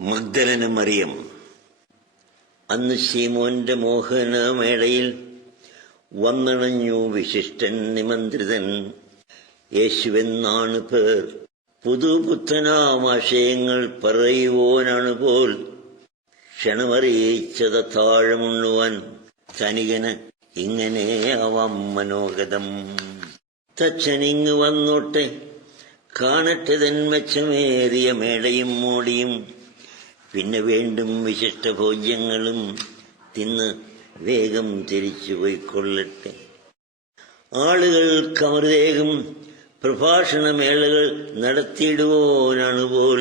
മഗ്ദലന മറിയം. അന്ന് ശീമോന്റെ മോഹനമേളയിൽ വന്നണഞ്ഞു വിശിഷ്ടൻ നിമന്ത്രിതൻ. യേശുവെന്നാണ് പേർ, പുതുപുത്തനാമാശയങ്ങൾ പറയുവോനാണ് പോൽ. ക്ഷണമറിയിച്ചത താഴമുണ്ണുവാൻ ധനികന് ഇങ്ങനെയാവാം മനോഗതം. തച്ചനിങ് വന്നോട്ടെ, കാണട്ടെ തന്മച്ചമേറിയ മേടയും മോടിയും. പിന്നെ വീണ്ടും വിശിഷ്ട ഭോജ്യങ്ങളും തിന്ന് വേഗം തിരിച്ചു പോയിക്കൊള്ളട്ടെ. ആളുകൾ കമറുതേകും പ്രഭാഷണമേളകൾ നടത്തിയിടുവോനാണ് പോൽ.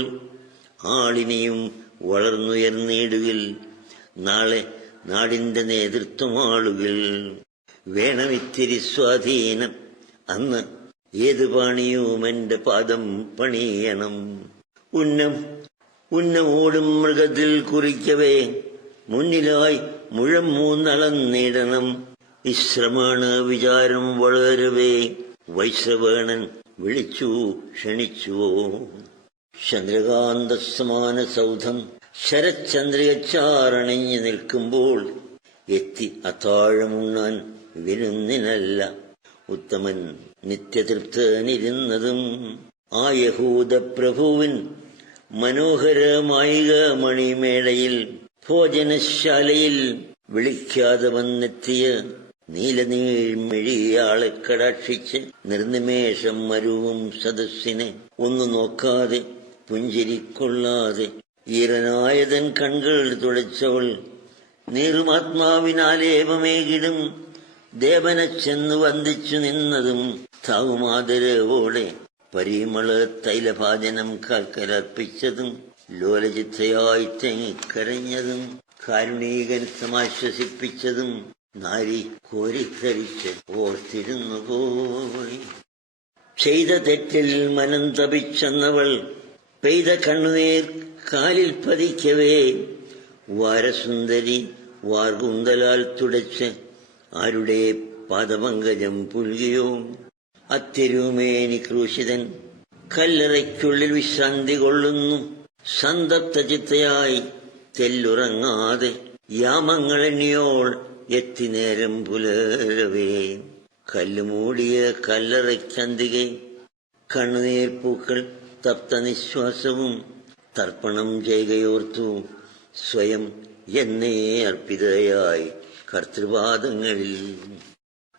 ആളിനെയും വളർന്നുയർന്നിടുകിൽ നാളെ നാടിന്റെ നേതൃത്വമാളുകൾ. വേണമിത്തിരി സ്വാധീനം, അന്ന് ഏത് പണിയും എന്റെ പാദം പണിയണം. ഉന്നമോടും മൃഗത്തിൽ കുറിക്കവേ മുന്നിലായി മുഴം മൂന്നളന്നിടണം. വിശ്രമാണ് വിചാരം വളരവേ വൈശ്രവേണൻ വിളിച്ചു ക്ഷണിച്ചുവോ. ചന്ദ്രകാന്ത സമാന സൗധം ശരചന്ദ്രികച്ചാറണിഞ്ഞു നിൽക്കുമ്പോൾ എത്തി അത്താഴമുണ്ണാൻ വിരുന്നിനല്ല ഉത്തമൻ നിത്യതൃപ്തനിരുന്നതും. ആ യഹൂദ പ്രഭുവിൻ മനോഹരമായിക മണിമേടയിൽ ഭോജനശാലയിൽ വിളിക്കാതെ വന്നെത്തിയ നീലനീഴ്മിഴിയാളെ കടാക്ഷിച്ച് നിർനിമേഷം മരുവും സദസ്സിനെ ഒന്നു നോക്കാതെ പുഞ്ചിരിക്കൊള്ളാതെ ഈറനായതൻ കൺകൾ തുടച്ചവൾ നീറുമാത്മാവിനാലേപമേകിടും ദേവനെ ചെന്നു വന്ദിച്ചു നിന്നതും താവുമാദരവോടെ പരിമള തൈലഭാജനം കാൽക്കലർപ്പിച്ചതും ലോലചിത്തയായി തെങ്ങിക്കരഞ്ഞതും കാരുണീകൻ സമാശ്വസിപ്പിച്ചതും നാരി കോരിക്കരിച്ച് ഓർത്തിരുന്നു പോയി. ചെയ്ത തെറ്റിൽ മനം തപിച്ചെന്നവൾ പെയ്ത കണ്ണുനീർ കാലിൽ പതിക്കവേ വാരസുന്ദരി വാർകുന്തലാൽ തുടച്ച് ആരുടെ പാദപങ്കജം പുൽകിയോ. അത്തിരുമേനി ക്രൂശിതൻ കല്ലറയ്ക്കുള്ളിൽ വിശ്രാന്തി കൊള്ളുന്നു. സന്തപ്ത ചിത്തയായി തെല്ലുറങ്ങാതെ യാമങ്ങളെണ്ണിയോൾ എത്തി നേരം പുലരവേ. കല്ലുമൂടിയ കല്ലറയ്ക്കന്തികെ കണ്ണുനീർപ്പൂക്കൾ തപ്ത നിശ്വാസവും തർപ്പണം ചെയ്യുകയോർത്തു സ്വയം എന്നേ അർപ്പിതയായി കർത്തൃപാദങ്ങളിൽ.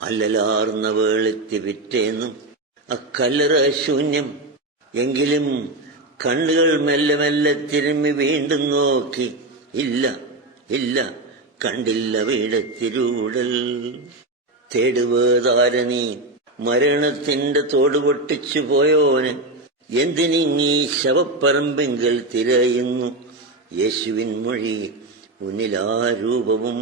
അല്ലലാർന്ന വേളെത്തി പിറ്റേന്നും അക്കല്ലറ ശൂന്യം. എങ്കിലും കണ്ണുകൾ മെല്ലെ മെല്ലെ തിരുമ്മി വീണ്ടും നോക്കി. ഇല്ല ഇല്ല, കണ്ടില്ല വീടത്തിരൂടൽ. തേടുവേതാരനീ മരണത്തിന്റെ തോട് പൊട്ടിച്ചു പോയോന് എന്തിനിങ്ങീ ശവപ്പറമ്പിങ്കൽ തിരയുന്നു. യേശുവിൻ മൊഴി മുന്നിലാരൂപവും